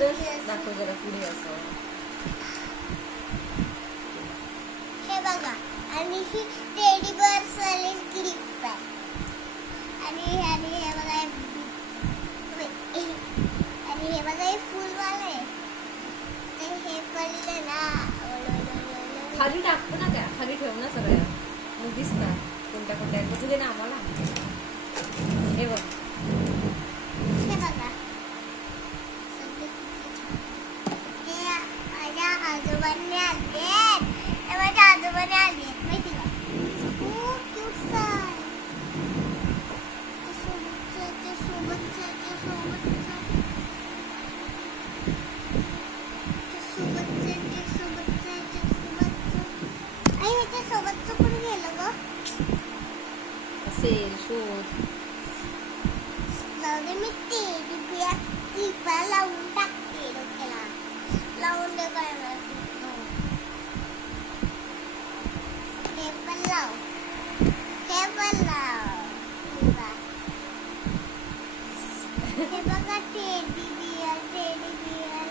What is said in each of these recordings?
पुढे दाखव जरा, पुढे असं. हे बघा, आणि ही टेडी बिअर्स वाली क्लिप आहे. आणि हे बघा, आणि हे बघा, हे फुलवाला आहे. तर हे पडलं ना, खाली टाकतो ना, त्या खाली ठेव ना सगळ्या, मग दिसतात कोणत्या कोणत्या. बघू दे ना आम्हाला. हे बघ, हे बघा, हे माझ्या आजोबांनी आणले. हे माझ्या आजोबांनी आणले माहिती का. खूप क्यूट आहे. सोबतचं कुठे गेलं ग. असेल शोध. लावले मी टेडी बिअर क्लिपला लावून टाकते डोक्याला. लावून दे काय माहिती. हे पण लाव, हे पण लाव. हे बघा टेडी बिअर, टेडी बिअर.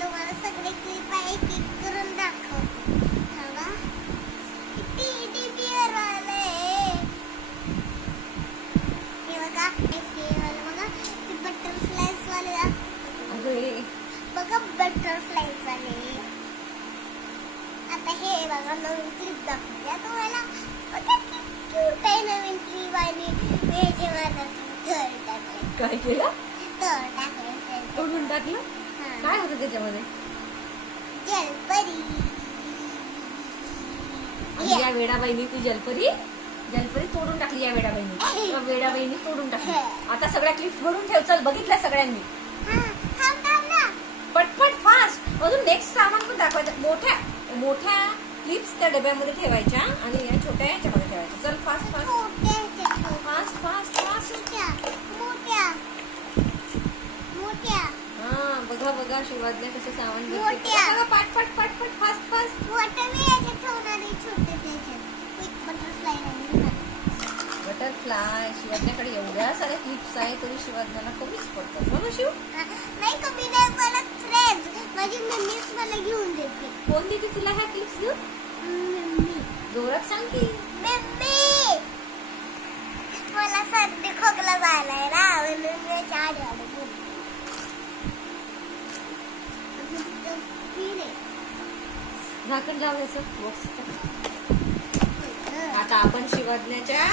तुम्हाला सगळे क्लिप एक एक करून दाखवते. बघा टेडी बिअर वाले. हे बघा, हे वाले बघा, ते बटरफ्लायज वाले बघा, बटरफ्लायज वाले. आता हे बघा नवीन क्लिप दाखवते तुम्हाला. बघा किती क्यूट आहे नवीन क्लिप. आणि हे जे माझं घर टाकलं. काय केलं? तर टाकलं. तोडून टाकलं. काय होतं त्याच्यामध्ये? जलपरी. या वेडाबाईनी ती जलपरी तोडून टाकली. या वेडाबाईनी तोडून टाकली. आता सगळ्या क्लिप्स भरून ठेव. चल, बघितल्या सगळ्यांनी. पटपट फास्ट. अजून नेक्स्ट सामान पण दाखवायचं. मोठ्या क्लिप्स त्या डब्यामध्ये ठेवायच्या आणि या छोट्या याच्यामध्ये ठेवायच्या. चल fast fast fast fast fast. मोठ्या. हा, बघा बघा शिवाजने कसं सामान मोठ्या. बघा, पाट पाट पाट पाट फास्ट फास्ट. मोठ्या मी याच्यात ठेवणार आहे. छोटे त्याच्यात बटरफ्लाय. शिवाजण्याकडे एवढ्या साऱ्या क्लिप्स आहे तरी शिवाजण्याला कमीच पडतात. म्हणून शिव नाही कमी नाही पडत. फ्रेंड्स, माझी मम्मीच मला घेऊन देते. कोण देते तुला ह्या क्लिप्स घेऊन? मम्मी. जोरात सांग की. मम्मी, मला सर्दी खोकला झालाय ना, म्हणून मी चहा झाकण लावायचं बॉक्सचं. आता आपण शिवजण्याच्या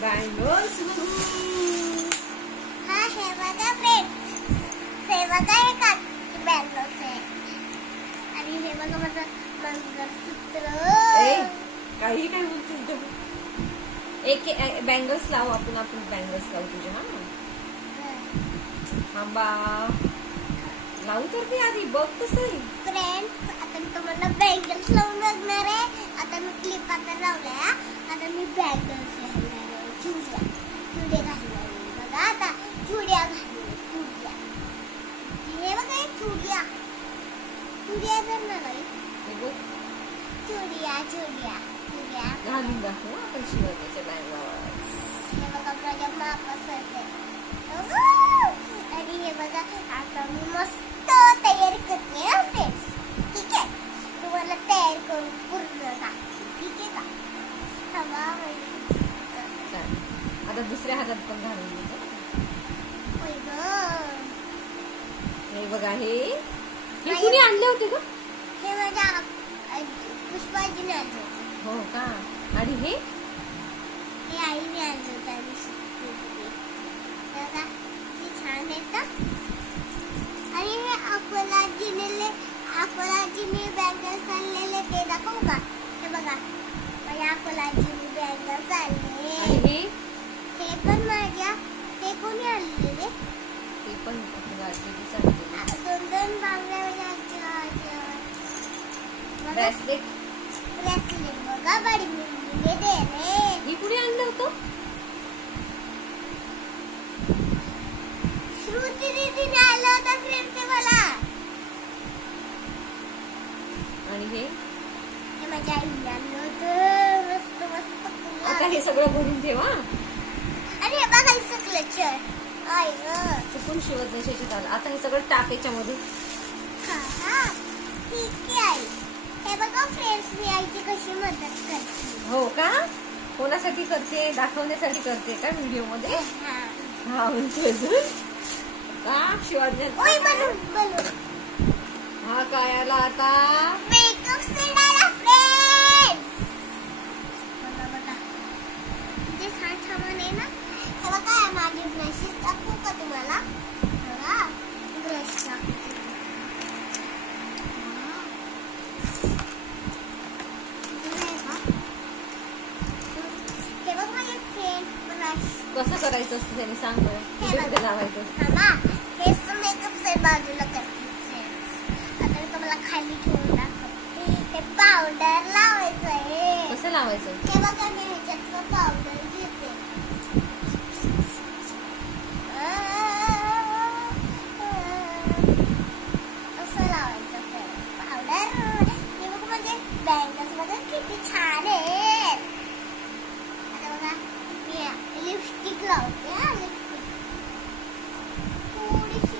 बँगल्स बघू. हा, हे बघा फ्रेंड्स, हे बघा, हे काचेचे बँगल्स आहे. आणि हे बघा माझं मंगळसूत्र. काही काय बोलतेस? एक बँगल्स लावू आपण बँगल्स लावू तुझ्या. हा, थांबा, लावू तर ते आधी बघ कसं. फ्रेंड्स, आता मी तुम्हाला बँगल्स लावून बघणार आहे. आता मी क्लिप आता लावल्या. आता मी बँगल्स घालणार आहे. चुड्या घालणार आहे. बघा आता चुड्या घालणार. हे बघा, चुड्या करणार आहे. चुड्या घालून दाखव आपण शिवजण्याच्या बँगल्स. हे बघा माझ्या मापासाठी. आणि हे बघा, आता मी मस्त तयारी करते ना फ्रेंड्स. ठीक आहे, तुम्हाला तयार करून पूर्ण टाकते. ठीक आहे का. आता दुसऱ्या हातात पण घालून घे. हे बघा, हे कुणी आणले होते का? हे माझ्या पुष्पाजीने आणले होते. हो का. आणि हे आईने आणले होते. छान येतं. आणि हे अकोलाजीने बँगल्स आणलेले ते दाखवू का. हे बघा, माझ्या अकोलाजीने बँगल्स आणले. हे पण माझ्या, हे कोणी आणलेले? ते पण दोन बांगड्या ब्रेसलेट बघा, बडी मुलीने दिले. ही कुणी आणलं होतं? श्रुती दीदीने आणलं होतं फ्रेंड्स मला. आणि हे माझ्या आईने आणलं होतं. मस्त मस्त. आता हे सगळं भरून ठेवा. आणि हे बघा, सगळं चल. आई ग, तू शिवजण्याच्या ह्याच्यात आला. आता हे सगळं टाक याच्यामध्ये. ठीक आहे. हे बघा फ्रेंड्स, मी आईची कशी मदत करते. हो का? कोणासाठी करते? दाखवण्यासाठी करते का व्हिडिओ मध्ये? हा म्हणते अजून का शिवजण्यात. हा काय आला आता? मेकअप सेट आला फ्रेंड्स. बघा किती छान सामान आहे ना. हे बघा माझी ब्रशेस दाखवू का तुम्हाला? बघा ब्रश दाखवते. हे बघ माझे फ्रेंड ब्रश कसं करायचं असतं त्याने सांग बरं. कुठे लावायचं? हेच तर मेकअप सेट बाजूला करते. आता मी तुम्हाला खाली ठेवून दाखवते. हे पावडर लावायचं आहे. कसं लावायचं? हे बघा मी ह्याच्यात पावडर घेते. असं लावायचं पावडर. हे बघ म्हणजे बँगल्स बघा किती छान आहे. आता बघा मी लिपस्टिक लावते. लिपस्टिक थोडीशी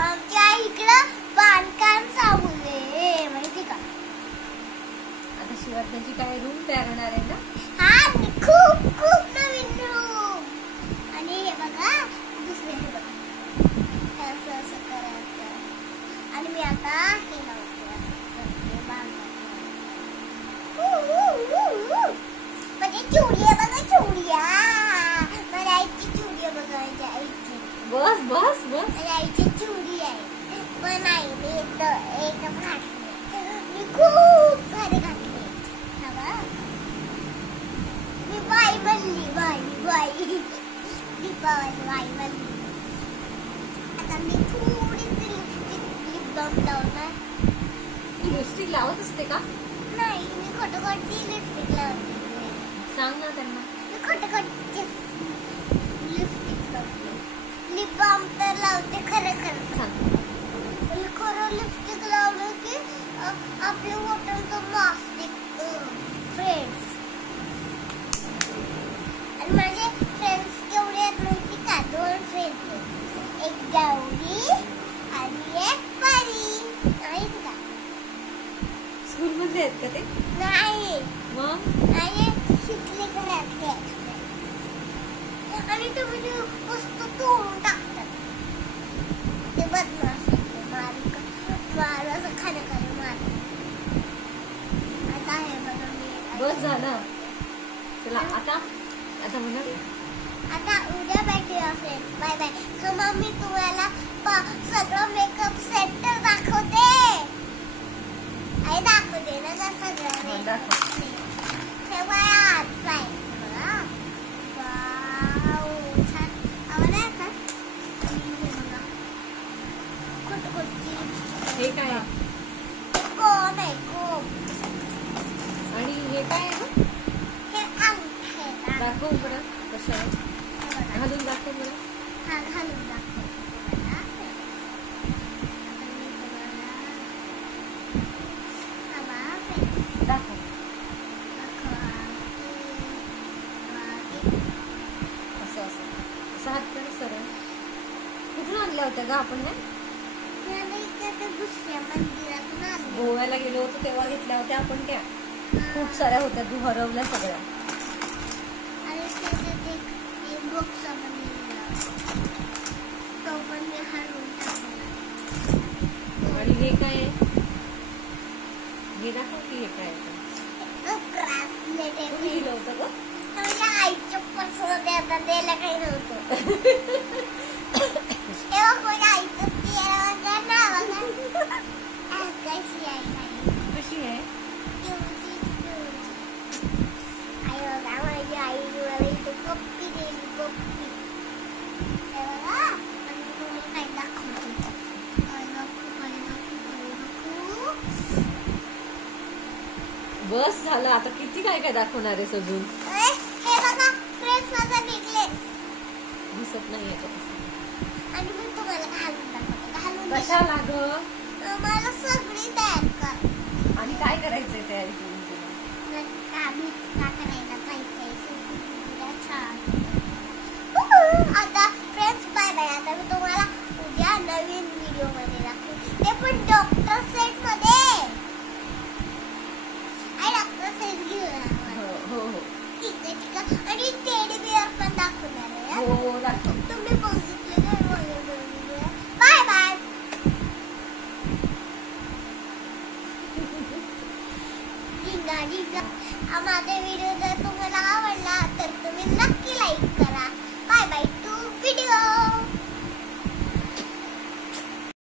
आमच्या इकडं बांधकाम चालू आहे माहिती का? आता शिवजण्याची काय रूम तयार होणार आहे ना? हा खूप खूप नवीन रूम. आणि हे बघा दुसरे हे बघा असं असं करायचं. आणि मी आता हे लावते म्हणजे चुडिया बघा चुडिया. मला आईची चुडिया बघायची. आईची बस बस बस. आईची चुडी आहे पण आईने एकच घातली. मी खूप सारे घातले. मी बाई बनली. बाई दीपावली बाई बनली. आता मी थोडीशी लिप बाम लावणार. लिपस्टिक लावत असते का? नाही मी खोटची लिपस्टिक लावते. सांग ना त्यांना. मी खोटची लिपस्टिक लावते. लिप बाम तर लावते खरं सांग. खरं लिपस्टिक लावलं की आपल्या होटांचं मास्क दिसतं फ्रेंड्स. आणि माझे फ्रेंड्स केवढे आहेत माहिती का? 2 फ्रेंड्स. एक गौरी आणि एक परी. माहित का? स्कूल मध्ये आहेत का ते? नाही मग आणि शिकले घरातले. आणि तुम्ही ते वस्तू तोडून टाकतात. ते बदमाश मार असं खाणं मार. आता हे बघा मी बस झालं. चला आता म्हणा. आता उद्या भेटूया फ्रेंड्स. Bye bye. तर मग मी तुम्हाला सगळं मेकअप सेट दाखवते. आई दाखवते ना का सगळं दाखव. ठेवा आज बाय. वाव छान आवडला का? हे काय? कोण आहे कोण? आणि हे काय आहे? हे अंगठे. दाखव बरं कसं आहे. घालून दाखव बरं. हा घालून दाखव. दाखव. असं असं असं हात कर सरळ. कुठून आणल्या होत्या का आपण? दुसऱ्या मंदिरातून आले. गोव्याला गेलो होतो तेव्हा घेतल्या होत्या आपण त्या. खूप साऱ्या होत्या. तू हरवल्या सगळ्या. आणि त्याच्यात एक बॉक्स तो पण मी हरवून टाकला. आणि हे काय आहे? हे दाखव की हे काय आहे. ब्रासलेट लिहिलं होतं का? आईच्या पर्समध्ये आता द्यायला काही नव्हतं. तेव्हा कोणी आईचं कशी आहे? कशी आहे? आई बघा माझी आई मला इथे कप्पी दिली. कप्पी काय दाखवते. बस झालं. आता किती काय काय दाखवणार आहे सजून. हे बघा फ्रेंड्स माझा नेकलेस. दिसत दाखवत नाहीये तो. आणि मी तुम्हाला घालून दाखवते. घालून कशाला ग? मला सगळी तयार कर. आणि काय करायचंय तयारी करून तुला? आता फ्रेंड्स बाय बाय. आता मी तुम्हाला उद्या नवीन व्हिडिओ मध्ये दाखवेन, ते पण डॉक्टर सेट मध्ये. आई डॉक्टर सेट घेऊन हो. ठीक आहे. आणि टेडी बिअर पण दाखवणार आहे. हो दाखव. तुम्ही बघितले बाय बाय. माझा व्हिडिओ जर तुम्हाला आवडला तर तुम्ही नक्की लाईक